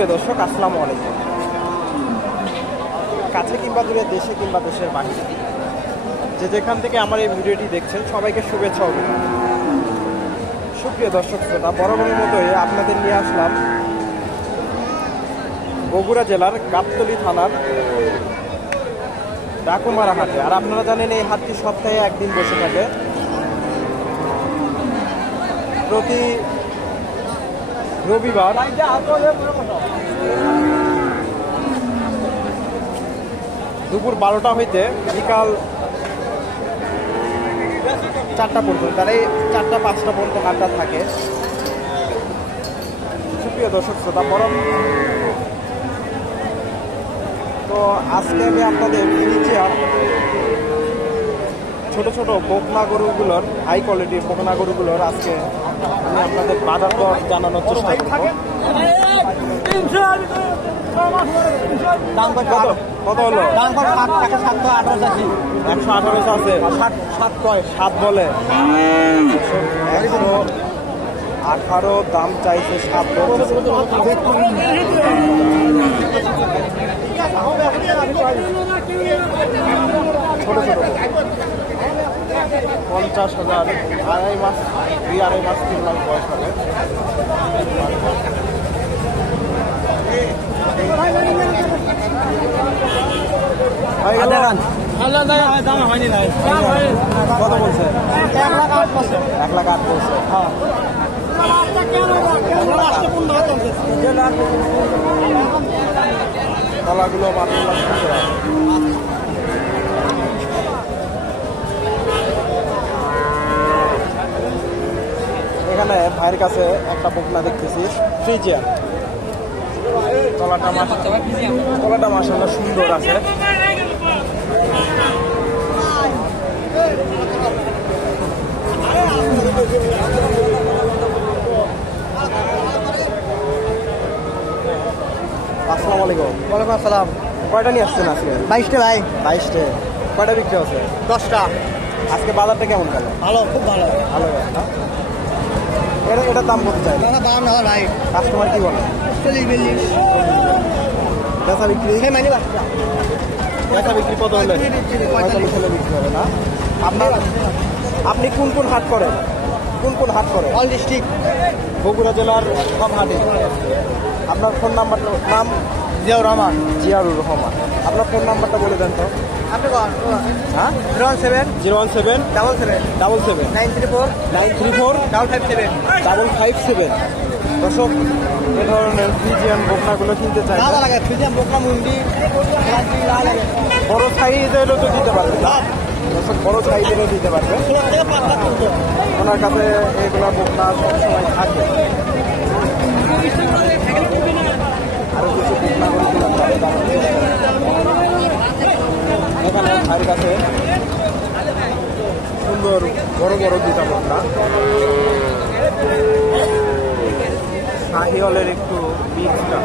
সুপ্রিয় দর্শক, আসসালামু আলাইকুম। কাছে কিংবা দূরে, দেশে কিংবা দেশের বাইরে, যে যেখান থেকে আমার এই ভিডিওটি দেখছেন সবাইকে শুভেচ্ছা অভিনন্দন। সুপ্রিয় দর্শক শ্রোতা, বরাবরের মতোই আপনাদের নিয়ে আসলাম বগুড়া জেলার গাবতলী থানার ডাকুমারা হাটে। আর আপনারা জানেন এই হাটটি সপ্তাহে একদিন বসে থাকে, প্রতি রবিবার দুপুর 12টা হইতে বিকাল 4টা পর্যন্ত, তার এই 4টা 5টা পর্যন্ত হাটটা থাকে। সুপ্রিয় দর্শক শ্রোতা, তো আজকে আমি আপনাদের ফ্রিজিয়ান ছোট ছোট বকনা গরুগুলোর, হাই কোয়ালিটির বকনা গরুগুলোর আজকে আমি আপনাদের বাজার দর জানানোর চেষ্টা করব। দাম কত হলো? 118 আছে, 7 বলে 118 দাম চাইছে, 7 ছোট ছোট 50,000, 2.5 মাস 3 মাস বয়স হবে। কত বলছে? 1,08,000 বলছে। তলাগুলো এখানে ভাইয়ের কাছে একটা বকনা দেখতেছি ফ্রিজিয়ান। তলাটা মাশাআল্লাহ সুন্দর আছে। আসসালামু আলাইকুম। ওয়ালাইকুম আসসালাম। কয়টা নিয়ে আসছেন আজকে? 22টা ভাই। 22টা। কয়টা বিক্রি আছে? 10টা। আজকে বাজারটা কেমন গেল? ভালো, খুব ভালো। ভালো গেল না? এটার দাম কত চাই? 52,000 ভাই। কাস্টমার কি বলে? 40-42। বেচা বিক্রি? বেচা বিক্রি কত হলে? 45 হলে বিক্রি হবে না? আপনি কোন কোন হাট করেন? অল ডিস্ট্রিক্ট বগুড়া জেলার সব হাটে। আপনার ফোন নাম্বারটা? নাম? জিয়াউর রহমান। জিয়াউর রহমান। আপনার ফোন নাম্বারটা বলে দেন তো। আপনি হ্যাঁ, 017 017 77 77 934 934 557 557। দর্শক, এ ধরনের ফ্রিজিয়ান বকনাগুলো কিনতে চাই, দাদা লাগে ফ্রিজিয়ান বকনা মুন্ডি লাগে, বড় সাইজেরও তো দিতে পারবে। দর্শক, বড় সাইজেরও দিতে পারবে। ওনার কাছে এগুলো বকনা সবসময় থাকে। আরো কিছু বকনা এখানে ভাইয়ের কাছে সুন্দর বড় বড় দুটা বকনা। শাহিওয়ালের একটু বীজটা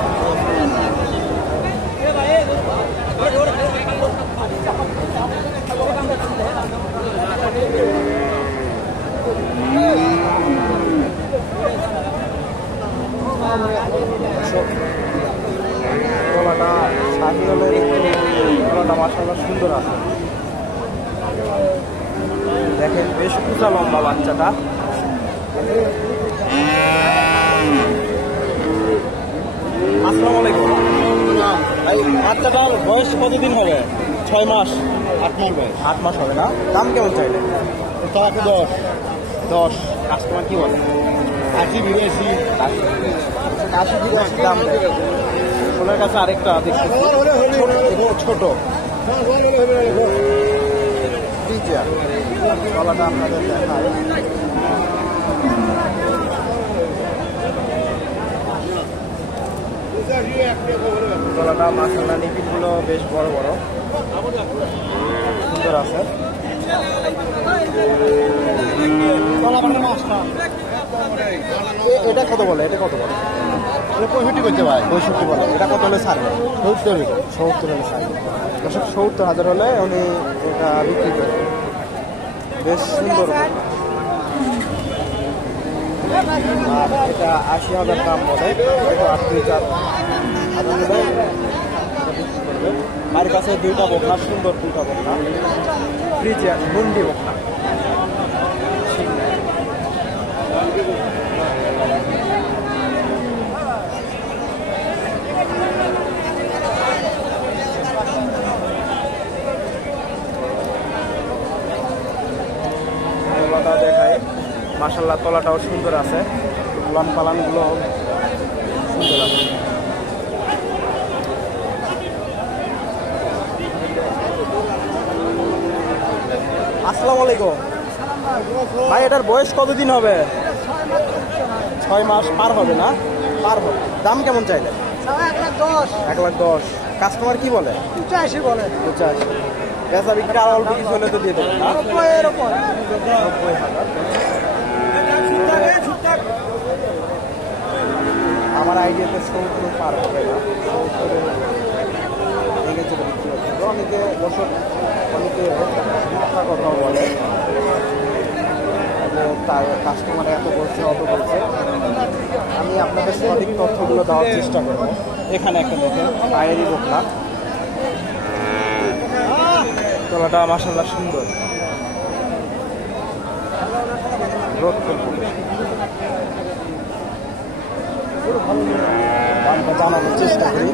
গলাটা, শাহিওয়ালের একটু গলাটা মাশাআল্লাহ সুন্দর আছে। দেখেন, বেশ উঁচা লম্বা বাচ্চাটা। আসসালামু আলাইকুম। এই বাচ্চাটার বয়স কতদিন হবে? 6 মাস 8 মাস বয়স। 8 মাস হবে না? দাম কেমন চাইলে? তাকে 10। কাস্টমার কি বলে? 80-82 দাম দেয়। ওনার কাছে আরেকটা দেখতেছি ছোট ফ্রিজিয়ান। গলাটা আপনাদের দেখায়। গলাটা মাশাআল্লাহ, নিপিলগুলো বেশ বড় বড় সুন্দর আছে। এটা কত বলে? 65 করছে ভাই। 65 বলে। এটা কত হলে ছাড়বে? 70 হলে ছাড়বে। 70,000 হলে উনি এটা বিক্রি করবেন। বেশ সুন্দর। আর এটা 80,000 দাম বলে। এটা 8-4 আমার কাছে দুইটা বকনা, সুন্দর দুইটা বকনা, ফ্রিজিয়ান মুন্ডি বকনা। দেখায় মাশাআল্লাহ, তলাটাও সুন্দর আছে, উলান পালানগুলো সুন্দর আছে। আসসালামু আলাইকুম ভাই, এটার বয়স কতদিন হবে? 6 মাস পার হবে না? পার হবে। দাম কেমন চাইলে? 1,10,000। কাস্টমার কি বলে? 85 বলে। 85। বেচা বিক্রি আর অল্প কিছু হলে তো দিয়ে দেবেন না? 90,000। আমার আইডিয়াতে 70 পার হবে না, 70 ভেঙে চলে বিক্রি হচ্ছে। অনেকে দর্শক অনেকে মিথ্যা কথা বলে যে তার কাস্টমার এত বলছে অত বলছে। আমি আপনাদের সঠিক তথ্যগুলো দেওয়ার চেষ্টা করব। এখানে একটা দেখেন পায়েরই বকনা, তলাটা মাশাআল্লাহ সুন্দর, রোদ দামটা জানানোর চেষ্টা করি।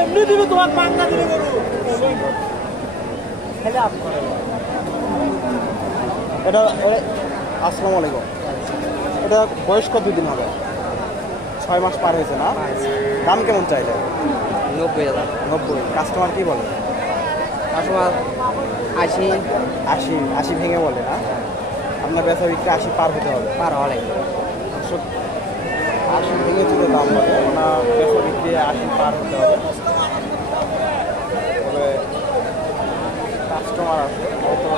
এমনি দিবি তোমার পাঙ্গা দিবি গরু। এটা আসসালামু আলাইকুম, এটা বয়স কতদিন হবে? 6 মাস পার হয়েছে না? দাম কেমন চাইলে? 90,000। 90। কাস্টমার কি বলে? কাস্টমার 80 ভেঙে বলে না? আপনার বেচা বিক্রি 80 পার হতে হবে। পার হলে 80 ভেঙে চলে দাম বলে, ওনার বেচা বিক্রি 80 পার হতে হবে। তবে কাস্টমার আছে হয়তো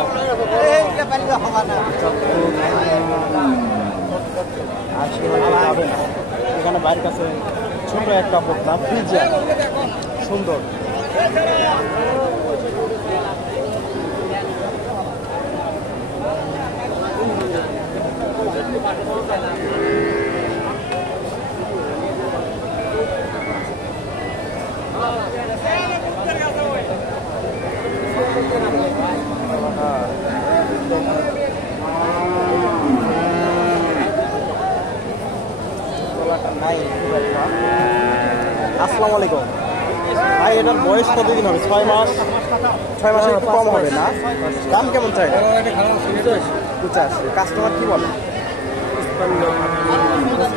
80 হয়তো যাবে না। এখানে বাইরের কাছে ছোট একটা বকনা, ফ্রিজিয়ান, সুন্দর। আসসালামু আলাইকুম ভাই, এটার বয়স কতদিন হবে? 6 মাস। 6 মাসের একটু কম হবে না? দাম কেমন চাই? 85। কাস্টমার কি বলে?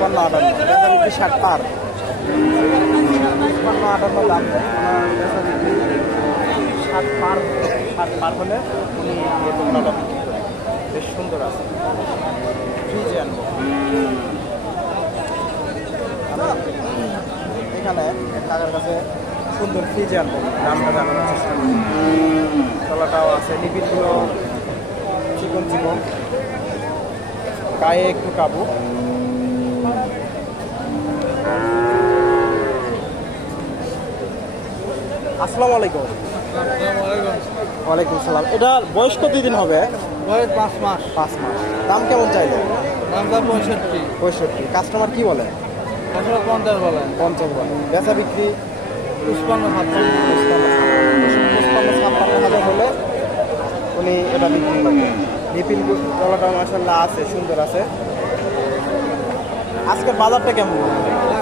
55-58। 60 পার। 55-58 দাম। 60 পার হলে উনি এই দোকানটা বেশ সুন্দর আছে, ফ্রিজিয়ান। এখানে টাকার কাছে সুন্দর ফ্রিজিয়ান দামটা জানানোর চেষ্টা করি। তলাটাও আছে, নিবিড়গুলো চিকন চিকন, গায়ে একটু কাবু। আসসালামু আলাইকুম। ওয়ালাইকুম সালাম। এটার বয়স কতদিন হবে? বয়স 5 মাস। 5 মাস। দাম কেমন চাইলে? দাম 65। 65। কাস্টমার কি বলে? 50 বলে। 50 বলে। বেচা বিক্রি 55-56 হলে উনি এটা বিক্রি করবেন। নিপিল তলাটা মাশাআল্লাহ আছে, সুন্দর আছে। আজকের বাজারটা কেমন?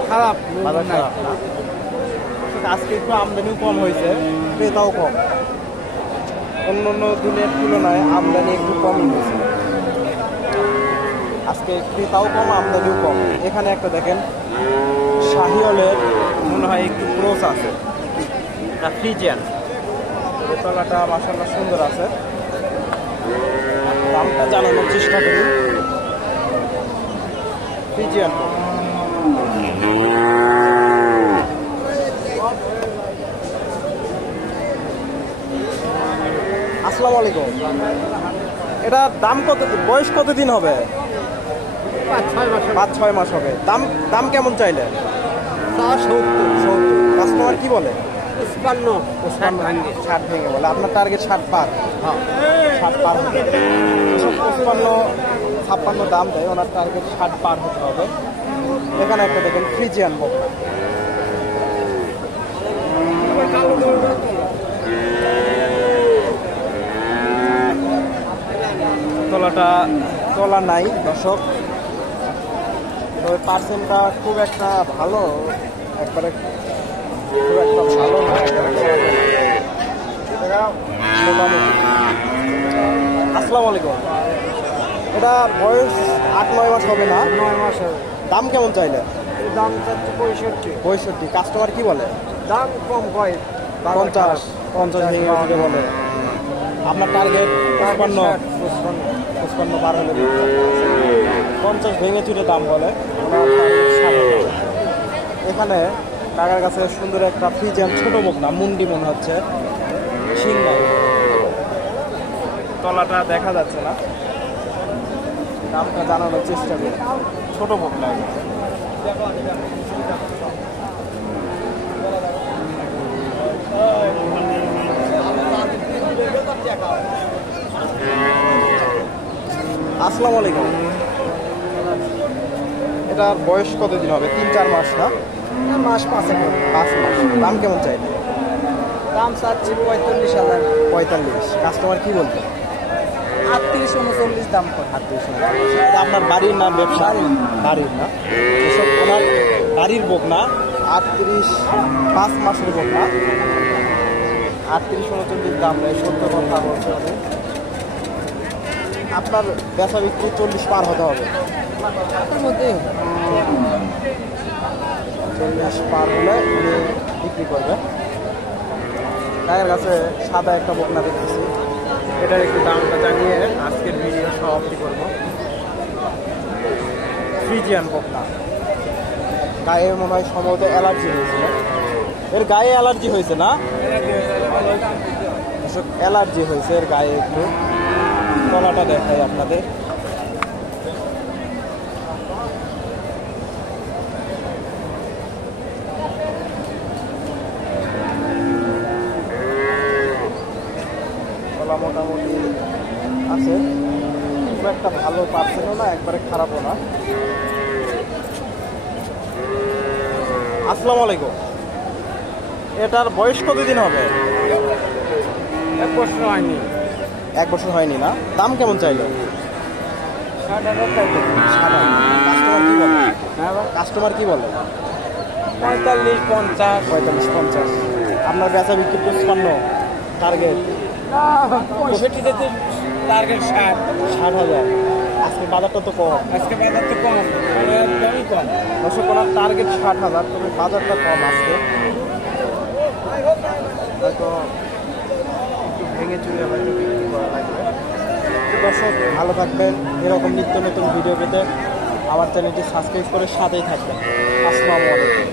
খারাপ বাজার খারাপ না? আজকে একটু আমদানিও কম হয়েছে, ক্রেতাও কম। অন্য অন্য দিনের তুলনায় আমদানি একটু কমই হয়েছে। আজকে ক্রেতাও কম, আমদানিও কম। এখানে একটা দেখেন শাহিওয়ালের মনে হয় একটু ক্রস আছে, ফ্রিজিয়ান। তলাটা মাশাআল্লাহ সুন্দর আছে। দামটা জানানোর চেষ্টা করি। ফ্রিজিয়ান। আসসালামু আলাইকুম। এটা দাম কত, বয়স কতদিন হবে? 5-6 মাস। 5-6 মাস হবে। দাম কেমন চাইলে? 70 কাস্টমার কি বলে? 55 60 ভেঙে বলে। আপনার টার্গেট 60 পার? হ্যাঁ 60 পার হতে হবে। 56 দাম দেয়, ওনার টার্গেট 60 পার হতে হবে। এখানে একটা দেখেন ফ্রিজিয়ান বকনা। তলা নাই দর্শক, তবে পার্সেন্টটা খুব একটা ভালো, একবারে খুব একটা ভালো না, মোটামুটি। আসসালামু আলাইকুম। এটা বয়স 8-9 মাস হবে না? 9 মাস হবে। দাম কেমন চাইলে? দাম চাচ্ছে 65। কাস্টমার কি বলে? দাম কম কয় 50 ভেঙে বলে। আপনার টার্গেট 55 পার হলে 50 ভেঙে চুরে দাম বলে। ওনার target 60। এখানে টাকার কাছে সুন্দর একটা ফ্রিজিয়ান ছোট বকনা, মুন্ডি মনে হচ্ছে, শিং নাই, তলাটা দেখা যাচ্ছে না। দামটা জানানোর চেষ্টা করি। ছোট বকনা। আসসালামু আলাইকুম। এটার বয়স কতদিন হবে? 3-4 মাস না? মাস 5 5 মাস। দাম কেমন চাইলে? দাম চাচ্ছি 45,000। 45। কাস্টমার কি বলতো? 38-39 দাম করে। 38। এটা আপনার বাড়ির না ব্যবসা? বাড়ির না। এসব ওনার বাড়ির বকনা, 38 5 মাসের বকনা, 38-39 দাম নেয়। সত্য কথা বলছে উনি। আপনার বেচা বিক্রি 40 পার হতে হবে। মধ্যে 40 পার হলে উনি বিক্রি করবে। গায়ের কাছে সাদা একটা বকনা দেখতেছি, এটার একটু দামটা জানিয়ে আজকের ভিডিও সমাপ্তি করব। ফ্রিজিয়ান বকনা, গায়ে মনে হয় সম্ভবত অ্যালার্জি হয়েছিল। এর গায়ে অ্যালার্জি হয়েছে না? অ্যালার্জি হয়েছে এর গায়ে একটু। তলাটা দেখাই আপনাদের। তলা মোটামুটি আছে, খুব একটা ভালো পার্সেন্টও না, একবারে খারাপও না। আসসালামু আলাইকুম। এটার বয়স কতদিন হবে? 1 বছর হয়নি। 1 বছর হয়নি না? দাম কেমন চাইলো? 60,000 টাকা। কাস্টমার কি বলে? কাস্টমার কি বলে? 45-50। 45-50। আপনার বেচা বিক্রি 55, টার্গেট 65 টার্গেট 60,000। আজকে বাজারটা তো কম। আজকে বাজার তো কম, দামই কম। দর্শক ওনার টার্গেট 60,000, তবে বাজারটা কম আজকে, হয়তো একটু ভেঙে চুরে হয়তো বিক্রি করা লাগবে। দর্শক ভালো থাকবেন, এরকম নিত্য নতুন ভিডিও পেতে আমার চ্যানেলটি সাবস্ক্রাইব করে সাথেই থাকবেন। আসসালামু আলাইকুম।